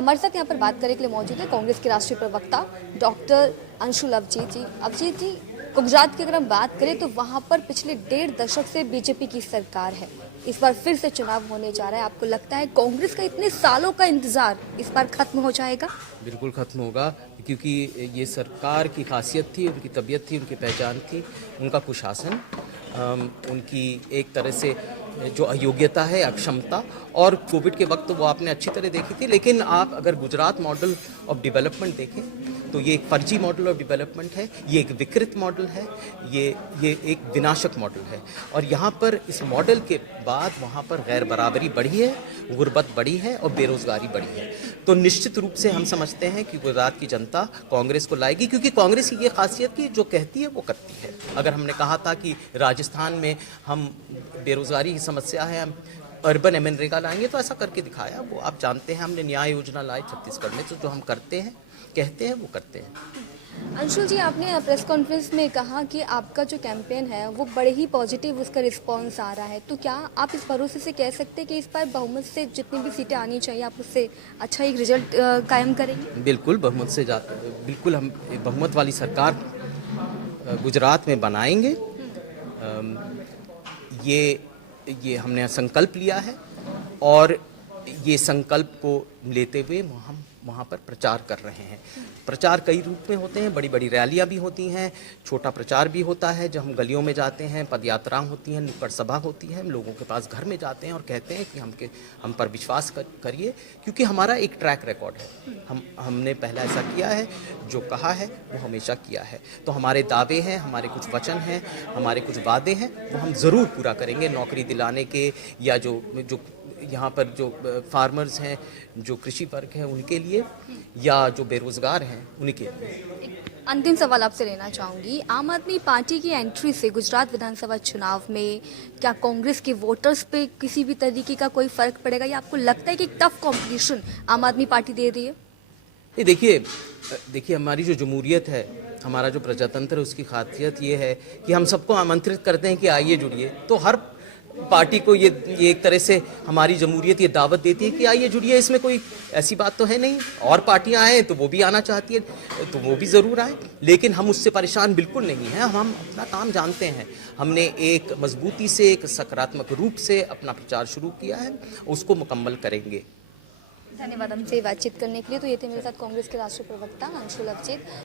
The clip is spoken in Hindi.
हमारे साथ यहाँ पर बात करने के लिए मौजूद है कांग्रेस के राष्ट्रीय प्रवक्ता डॉक्टर अंशुल अभिजीत जी। अभिजीत जी, गुजरात की अगर हम बात करें तो वहाँ पर पिछले 1.5 दशक से बीजेपी की सरकार है। इस बार फिर से चुनाव होने जा रहा है। आपको लगता है कांग्रेस का इतने सालों का इंतजार इस बार खत्म हो जाएगा? बिल्कुल ख़त्म होगा, क्योंकि ये सरकार की खासियत थी, उनकी तबीयत थी, उनकी पहचान थी, उनका कुशासन, उनकी एक तरह से जो अयोग्यता है, अक्षमता, और कोविड के वक्त वो आपने अच्छी तरह देखी थी। लेकिन आप अगर गुजरात मॉडल ऑफ डेवलपमेंट देखें तो ये एक फर्जी मॉडल ऑफ डेवलपमेंट है, ये एक विकृत मॉडल है, ये एक विनाशक मॉडल है। और यहाँ पर इस मॉडल के बाद वहाँ पर गैर बराबरी बढ़ी है, गुर्बत बढ़ी है और बेरोज़गारी बढ़ी है। तो निश्चित रूप से हम समझते हैं कि गुजरात की जनता कांग्रेस को लाएगी, क्योंकि कांग्रेस की ये खासियत कि जो कहती है वो करती है। अगर हमने कहा था कि राजस्थान में हम बेरोज़गारी की समस्या है, हम अर्बन मनरेगा लाएंगे, तो ऐसा करके दिखाया। वो आप जानते हैं, हमने न्याय योजना लाई छत्तीसगढ़ में। तो जो हम करते हैं, कहते हैं, वो करते हैं। अंशुल जी, आपने प्रेस कॉन्फ्रेंस में कहा कि आपका जो कैंपेन है वो बड़े ही पॉजिटिव उसका रिस्पांस आ रहा है, तो क्या आप इस भरोसे से कह सकते हैं कि इस बार बहुमत से जितनी भी सीटें आनी चाहिए आप उससे अच्छा एक रिजल्ट कायम करेंगे? बिल्कुल बहुमत से बिल्कुल हम बहुमत वाली सरकार गुजरात में बनाएंगे। ये हमने संकल्प लिया है, और ये संकल्प को लेते हुए हम वहाँ पर प्रचार कर रहे हैं। प्रचार कई रूप में होते हैं, बड़ी बड़ी रैलियाँ भी होती हैं, छोटा प्रचार भी होता है, जब हम गलियों में जाते हैं, पदयात्राएं होती हैं, नुक्कड़ सभा होती है, हम लोगों के पास घर में जाते हैं और कहते हैं कि हम पर विश्वास करिए, क्योंकि हमारा एक ट्रैक रिकॉर्ड है। हमने पहला ऐसा किया है, जो कहा है वो हमेशा किया है। तो हमारे दावे हैं, हमारे कुछ वचन हैं, हमारे कुछ वादे हैं, वो हम ज़रूर पूरा करेंगे। नौकरी दिलाने के, या जो यहाँ पर जो फार्मर्स हैं, जो कृषि वर्ग हैं उनके लिए, या जो बेरोजगार हैं उनके लिए। अंतिम सवाल आपसे लेना चाहूँगी, आम आदमी पार्टी की एंट्री से गुजरात विधानसभा चुनाव में क्या कांग्रेस के वोटर्स पे किसी भी तरीके का कोई फर्क पड़ेगा, या आपको लगता है कि टफ कंपटीशन आम आदमी पार्टी दे रही है? ये देखिए हमारी जो जमहूरियत है, हमारा जो प्रजातंत्र है, उसकी खासियत ये है कि हम सबको आमंत्रित करते हैं कि आइए जुड़िए। तो हर पार्टी को ये एक तरह से हमारी जमहूरियत ये दावत देती है कि आइए जुड़िए। इसमें कोई ऐसी बात तो है नहीं। और पार्टियां आए तो वो भी आना चाहती है, तो वो भी ज़रूर आए, लेकिन हम उससे परेशान बिल्कुल नहीं हैं। हम अपना काम जानते हैं। हमने एक मजबूती से, एक सकारात्मक रूप से अपना प्रचार शुरू किया है, उसको मुकम्मल करेंगे। धन्यवाद हमसे बातचीत करने के लिए। तो ये थे मेरे साथ कांग्रेस के राष्ट्रीय प्रवक्ता अंशुल अभिजीत।